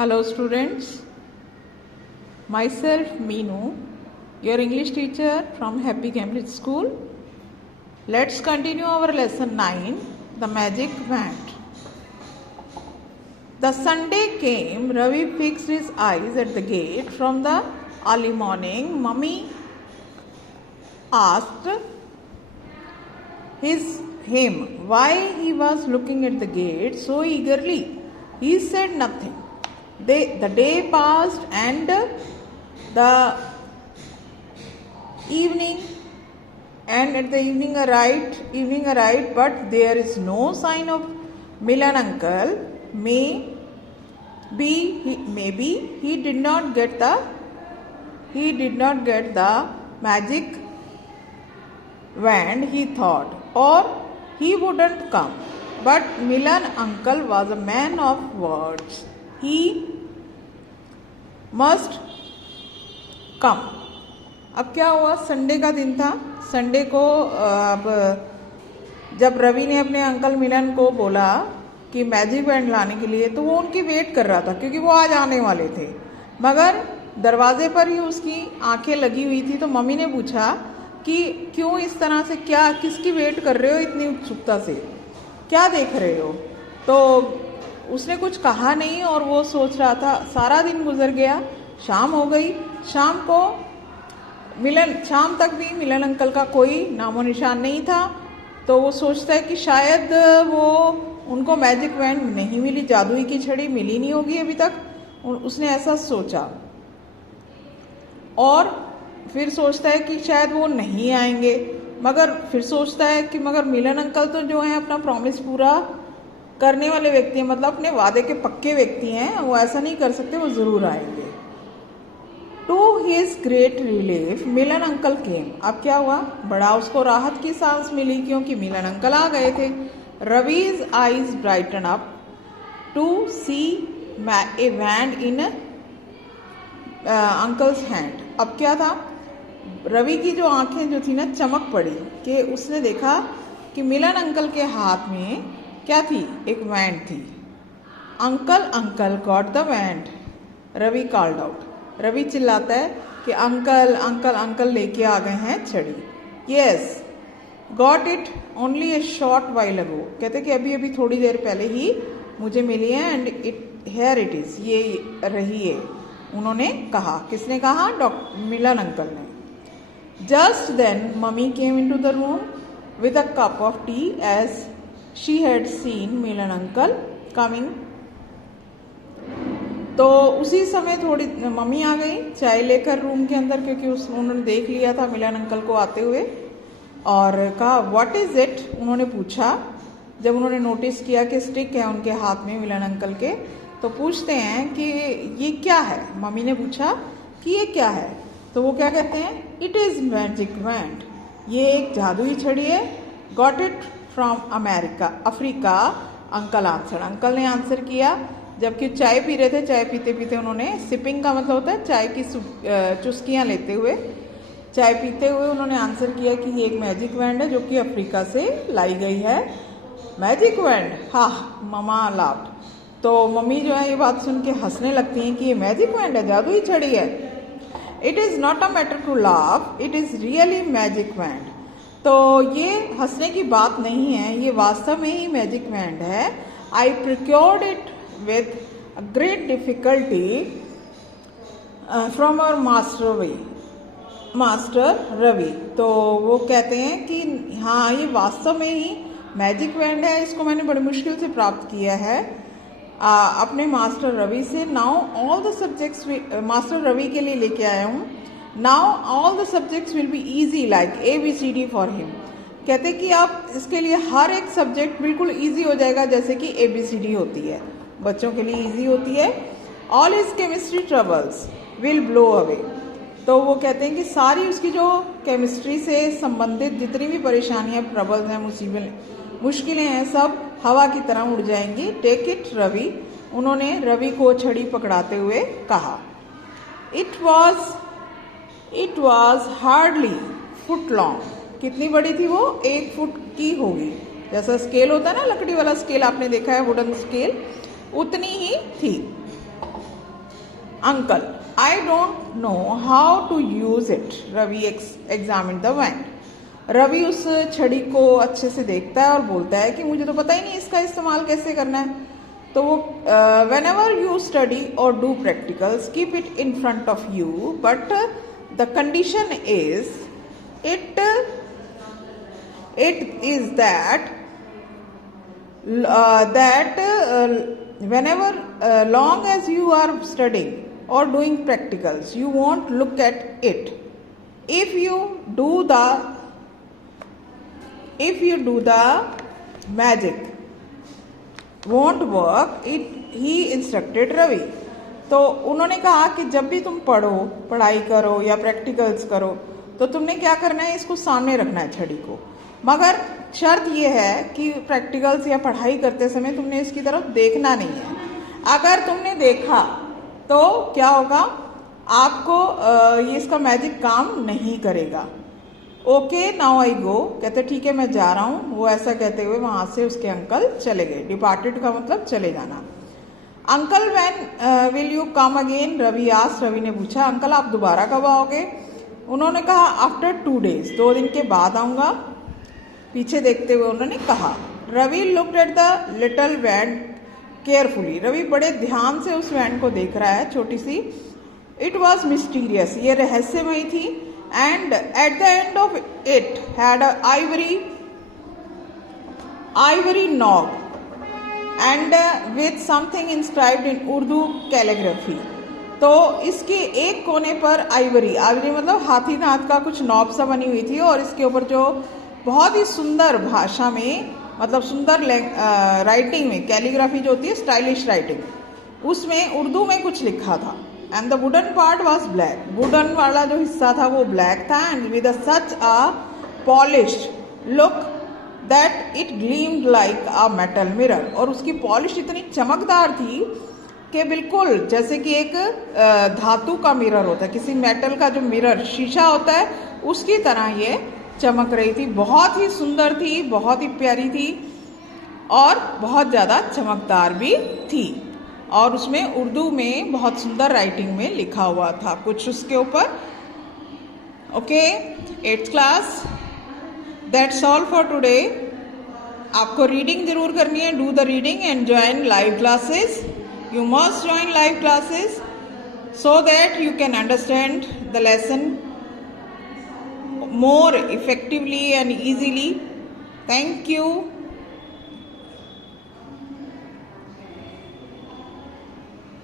Hello students, myself Meenu, your English teacher from Happy Cambridge School. Let's continue our lesson 9, the magic wand. The Sunday came, Ravi fixed his eyes at the gate from the early morning. Mummy asked him why he was looking at the gate so eagerly. He said nothing. The day passed and the evening arrived, but there is no sign of Milan uncle. Maybe he did not get the magic wand, he thought, or he wouldn't come. But Milan uncle was a man of words. He must come. अब क्या हुआ, Sunday का दिन था. Sunday को जब रवि ने अपने अंकल मिलन को बोला कि मैजिक बैंड लाने के लिए, तो वो उनकी वेट कर रहा था क्योंकि वो आज आने वाले थे. मगर दरवाजे पर ही उसकी आंखें लगी हुई थी. तो मम्मी ने पूछा कि क्यों इस तरह से, क्या किसकी वेट कर रहे हो इतनी उत्सुकता से, क्या देख रहे हो. तो उसने कुछ कहा नहीं और वो सोच रहा था. सारा दिन गुजर गया, शाम हो गई. शाम तक भी मिलन अंकल का कोई नामो निशान नहीं था. तो वो सोचता है कि शायद वो उनको मैजिक वैंड नहीं मिली, जादुई की छड़ी मिली नहीं होगी अभी तक. उसने ऐसा सोचा और फिर सोचता है कि शायद वो नहीं आएंगे. मगर फिर सोचता है कि मगर मिलन अंकल तो जो है अपना प्रॉमिस पूरा करने वाले व्यक्ति हैं, मतलब अपने वादे के पक्के व्यक्ति हैं, वो ऐसा नहीं कर सकते, वो ज़रूर आएंगे. To his great relief Milan uncle came. अब क्या हुआ, बड़ा उसको राहत की सांस मिली क्योंकि मिलन अंकल आ गए थे. Ravi's eyes brighten up to see a wand in uncle's hand. अब क्या था, रवि की जो आंखें जो थी ना चमक पड़ी कि उसने देखा कि मिलन अंकल के हाथ में क्या थी, एक वैंड थी. Uncle got the wand, Ravi called out. Ravi चिल्लाता है कि अंकल लेके आ गए हैं छड़ी. Yes got it only a short while ago. कहते कि अभी थोड़ी देर पहले ही मुझे मिली है. एंड हियर इट इज, ये रही है. उन्होंने कहा, किसने कहा, मिलन अंकल ने. Just then mummy came into the room with a cup of tea as she had seen Milan uncle coming. तो उसी समय थोड़ी मम्मी आ गई चाय लेकर रूम के अंदर, क्योंकि उन्होंने देख लिया था मिलन अंकल को आते हुए. और कहा व्हाट इज इट, उन्होंने पूछा. जब उन्होंने नोटिस किया कि स्टिक है उनके हाथ में मिलन अंकल के, तो पूछते हैं कि ये क्या है. मम्मी ने पूछा कि ये क्या है. तो वो क्या कहते हैं, इट इज़ मैजिक वैंड, ये एक जादुई छड़ी है. Got it from Africa, uncle answer. Uncle ने आंसर किया. जबकि चाय पी रहे थे, चाय पीते पीते उन्होंने, सिपिंग का मतलब होता है चाय की चुस्कियाँ लेते हुए, चाय पीते हुए उन्होंने आंसर किया कि ये एक मैजिक वैंड है जो कि अफ्रीका से लाई गई है. मैजिक वैंड, हाँ, ममा लाफ्ड. तो मम्मी जो है ये बात सुन के हंसने लगती हैं कि ये मैजिक वैंड है, जादुई छड़ी है. It is not a matter to laugh, it is really magic wand. तो ये हंसने की बात नहीं है, ये वास्तव में ही मैजिक वैंड है. I procured it with a great difficulty from our master Ravi. तो वो कहते हैं कि हाँ, ये वास्तव में ही मैजिक वैंड है, इसको मैंने बड़ी मुश्किल से प्राप्त किया है अपने मास्टर रवि से. Now all the subjects, master Ravi के लिए लेके आया हूँ. Now all the subjects will be easy like ABCD for him. कहते कि आप इसके लिए हर एक सब्जेक्ट बिल्कुल ईजी हो जाएगा, जैसे कि ABCD होती है, बच्चों के लिए इजी होती है. All his chemistry troubles will blow away. तो वो कहते हैं कि सारी उसकी जो केमिस्ट्री से संबंधित जितनी भी परेशानियां, ट्रबल्स हैं, मुश्किलें हैं, सब हवा की तरह उड़ जाएंगी. टेक इट रवि, उन्होंने रवि को छड़ी पकड़ाते हुए कहा. It was hardly foot long. कितनी बड़ी थी वो, 1 फुट की होगी. जैसा स्केल होता है ना, लकड़ी वाला स्केल आपने देखा है, वुडन स्केल, उतनी ही थी. Uncle, I don't know how to use it. Ravi examined the wand. Ravi उस छड़ी को अच्छे से देखता है और बोलता है कि मुझे तो पता ही नहीं इसका इस्तेमाल कैसे करना है. तो वो whenever you study or do practicals, keep it in front of you, but the condition is it is that whenever long as you are studying or doing practicals, you won't look at it. If you do the magic won't work, he instructed Ravi. तो उन्होंने कहा कि जब भी तुम पढ़ाई करो या प्रैक्टिकल्स करो तो तुमने क्या करना है, इसको सामने रखना है छड़ी को, मगर शर्त ये है कि प्रैक्टिकल्स या पढ़ाई करते समय तुमने इसकी तरफ देखना नहीं है. अगर तुमने देखा तो क्या होगा, आपको ये इसका मैजिक काम नहीं करेगा. ओके नाउ आई गो, कहते ठीक है मैं जा रहा हूँ. वो ऐसा कहते हुए वहां से उसके अंकल चले गए. डिपार्टेड का मतलब चले जाना. Uncle when will you come again, Ravi asked. Ravi ने पूछा अंकल आप दोबारा कब आओगे. उन्होंने कहा आफ्टर 2 days, 2 दिन के बाद आऊँगा. पीछे देखते हुए उन्होंने कहा. Ravi looked at the little van carefully. Ravi बड़े ध्यान से उस वैन को देख रहा है, छोटी सी. इट वॉज मिस्टीरियस, ये रहस्यमयी थी. And at the end of it had a ivory knob and with something inscribed in Urdu calligraphy. तो इसके एक कोने पर आइवरी मतलब हाथी दांत का कुछ नॉब सा बनी हुई थी और इसके ऊपर जो बहुत ही सुंदर भाषा में, मतलब सुंदर राइटिंग में, कैलीग्राफी जो होती है स्टाइलिश राइटिंग, उसमें उर्दू में कुछ लिखा था. And the wooden part was black. Wooden वाला जो हिस्सा था वो ब्लैक था. And with such a polished look that it gleamed like a metal mirror. और उसकी पॉलिश इतनी चमकदार थी कि बिल्कुल जैसे कि एक धातु का मिरर होता है, किसी मेटल का जो मिरर शीशा होता है उसकी तरह ये चमक रही थी. बहुत ही सुंदर थी, बहुत ही प्यारी थी और बहुत ज़्यादा चमकदार भी थी. और उसमें उर्दू में बहुत सुंदर राइटिंग में लिखा हुआ था कुछ उसके ऊपर. Okay 8th class, that's all for today. आपको रीडिंग जरूर करनी है. Do the reading and join live classes. You must join live classes so that you can understand the lesson more effectively and easily. Thank you.